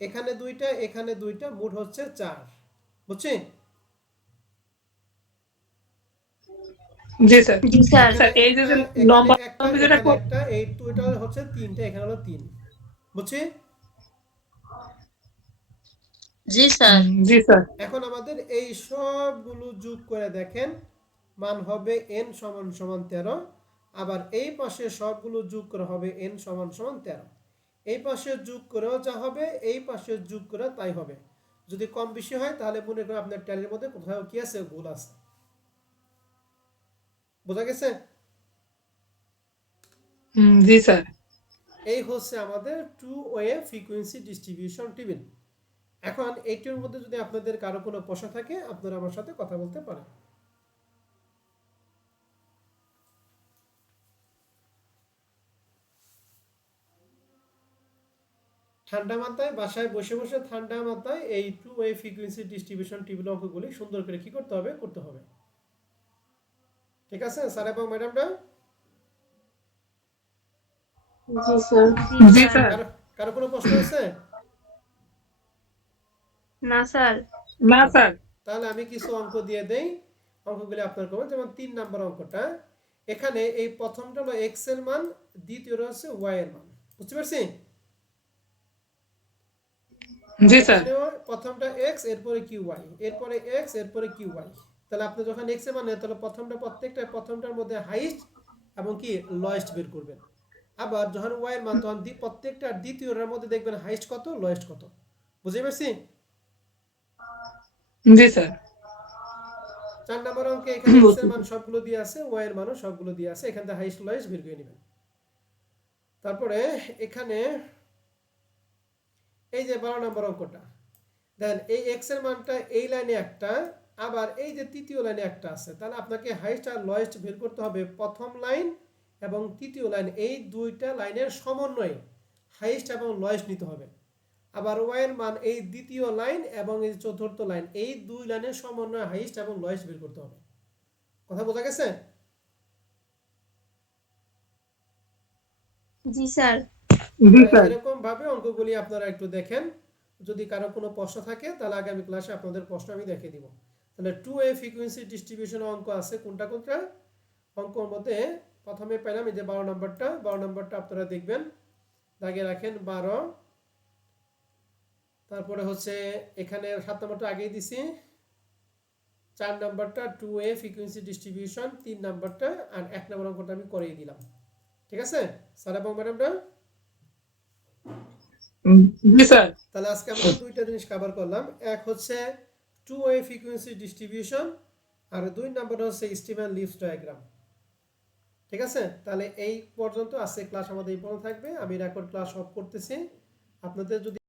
এখানে দুইটা, এখানে দুইটা, মোট হচ্ছে 4। বুঝছি? জি স্যার। জি স্যার। এখানে স্যার এই যে একটা, যে এখানে লম্বা একটা, যেটা এখানে একটা, এই টোটাল হচ্ছে 3টা, এখানে হলো 3। বুঝছি? জি স্যার। জি স্যার। এখন আমাদের এই সবগুলো যোগ করে দেখেন, মান হবে n সমান সমান 13। আবার এই পাশে সবগুলো যোগ করে হবে n সমান সমান 13। এই পাশে যোগ করেও যা হবে, এই পাশে যোগ করে তাই হবে। যদি কম বেশি হয়, তাহলে মনে করেন আপনার ট্যালির মধ্যে কোথাও কি আছে, ভুল আছে। বোঝা গেছে? জি স্যার। এই হচ্ছে আমাদের two way frequency distribution table. এখন এইটির মধ্যে যদি আপনাদের কারো কোনো প্রশ্ন থাকে, আপনারা আমার সাথে কথা বলতে পারেন। ঠান্ডা মাথায় বাসায় বসে বসে ঠান্ডা মাথায় এই two way frequency distribution table অঙ্কগুলি সুন্দর করে কি করতে হবে, করতে হবে। ঠিক আছে স্যার এবং ম্যাডামরা? জি স্যার। জি জি স্যার। স্যার। কারো কারো কোনো প্রশ্ন আছে? না স্যার। না ওকে, স্যার। তাহলে আমি কিছু অঙ্ক দিয়ে দেই, অঙ্কগুলি আপনার করবেন। যেমন 3 নম্বর অঙ্কটা, এখানে এই প্রথমটা হলো এক্স এর মান, দ্বিতীয়টা হচ্ছে ওয়াই এর মান। বুঝতে পারছি? জি স্যার। এখানেও প্রথমটা এক্স, এরপরে কিউ ওয়াই, এরপরে এক্স, এরপরে কিউ ওয়াই। তাহলে আপনি যখন এক্স এর মান নেন, তাহলে প্রথমটার মধ্যে হাইস্ট এবং কি লয়েস্ট বের করবেন। আবার যখন ওয়াই এর মান, তখন প্রত্যেকটা দ্বিতীয়টার মধ্যে দেখবেন হাইস্ট কত, লয়েস্ট কত। বুঝতে পারছি? জি স্যার। 4 নম্বর অঙ্কে এখানে এক্স এর মান সবগুলো দিয়ে আছে, ওয়াই এর মানও সবগুলো দিয়ে আছে। এখান থেকে হাইস্ট লয়েস্ট বের করে নেবেন। তারপরে এখানে এই যে 12 নম্বর অঙ্কটা, দেন এই এক্স এর মানটা এই লাইনে একটা, আবার এই যে তৃতীয় লাইনে একটা আছে। তাহলে আপনাকে হাইস্ট আর লয়েস্ট বের করতে হবে প্রথম লাইন এবং তৃতীয় লাইন, এই দুইটা লাইনের সমন্বয়ে হাইস্ট এবং লয়েস্ট নিতে হবে। আবার ওয়াই এর মান এই দ্বিতীয় লাইন এবং এই চতুর্থ লাইন, এই দুই লাইনের সমন্বয়ে হাইস্ট এবং লয়েস্ট বের করতে হবে। কথা বোঝা গেছে? জি স্যার। জি স্যার। এরকম ভাবে অঙ্কগুলি আপনারা একটু দেখেন। যদি কারো কোনো প্রশ্ন থাকে, তাহলে আগামী ক্লাসে আপনাদের প্রশ্ন আমি দেখিয়ে দিব। তাহলে টু ওয়ে ফ্রিকোয়েন্সি ডিস্ট্রিবিউশন অঙ্ক আছে কোনটা কোনটা? অঙ্কর মধ্যে প্রথমে পেলাম এই যে 12 নম্বরটা। 12 নম্বরটা আপনারা দেখবেন, দাগে রাখেন 12। তারপরে হচ্ছে এখানে 7 নম্বরটা আগেই দিছি। 4 নম্বরটা টু ওয়ে ফ্রিকোয়েন্সি ডিস্ট্রিবিউশন, 3 নম্বরটা, আর 1 নম্বর অঙ্কটা আমি করিয়ে দিলাম। ঠিক আছে স্যার এবং ম্যাডামরা? জি স্যার। তাহলে আজকে আমরা দুইটা জিনিস কভার করলাম। এক হচ্ছে টু ওয়ে ফ্রিকোয়েন্সি ডিস্ট্রিবিউশন, আর 2 নম্বর হচ্ছে স্টিফেন লিভস ডায়াগ্রাম। ঠিক আছে, তাহলে এই পর্যন্ত আজকে ক্লাস আমাদের এই পর্যন্ত থাকবে। আমি রেকর্ড ক্লাস অফ করতেছি। আপনাদের যদি